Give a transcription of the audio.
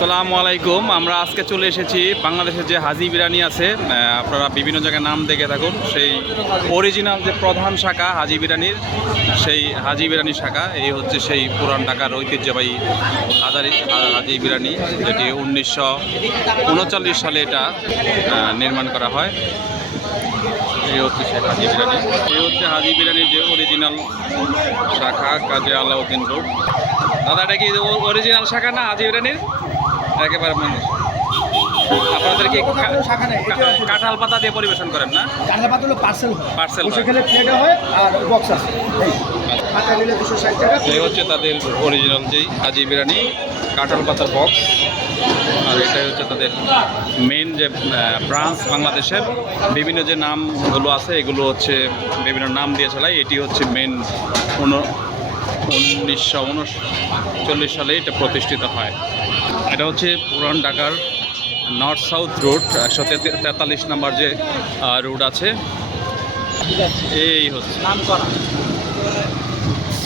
আসসালামু আলাইকুম। আমরা আজকে চলে এসেছি বাংলাদেশের যে হাজি বিরিয়ানি আছে আপনারা বিভিন্ন জায়গায় নাম দেখে থাকুন। সেই অরিজিনাল যে প্রধান শাখা হাজি বিরিয়ানির, সেই হাজি বিরিয়ানি শাখা, এই হচ্ছে সেই পুরান ঢাকার ঐতিহ্যবাহী হাজারি হাজি বিরিয়ানি, যেটি উনিশশো উনচল্লিশ সালে এটা নির্মাণ করা হয়। এই হচ্ছে সেই হাজি বিরিয়ানি। এই হচ্ছে হাজি বিরিয়ানির যে অরিজিনাল শাখা, কাজে আলাউদ্দিন রোড। দাদা এটা কি অরিজিনাল শাখা না আজি বিরানির একেবারে মানুষ। আপনাদের কি কাঁঠাল পাতা দিয়ে পরিবেশন করেন না? কাঁচা পাতা হলো পার্সেল হয়। খেলে প্লেটে হয়। আর বক্স আছে। এই। হচ্ছে তাদের অরিজিনাল যেই হাজি বিরিয়ানি কাঁঠাল পাতার বক্স আর এটাই হচ্ছে তাদের মেন যে ব্রাঞ্চ বাংলাদেশের। বিভিন্ন যে নামগুলো আছে এগুলো হচ্ছে বিভিন্ন নাম দিয়ে চালায় এটি হচ্ছে মেন উনিশশো উনচল্লিশ সালে এটা প্রতিষ্ঠিত হয়। এটা হচ্ছে পুরান ঢাকার নর্থ সাউথ রোড একশো তেতাল্লিশ নাম্বার যে রোড আছে। এই হচ্ছে।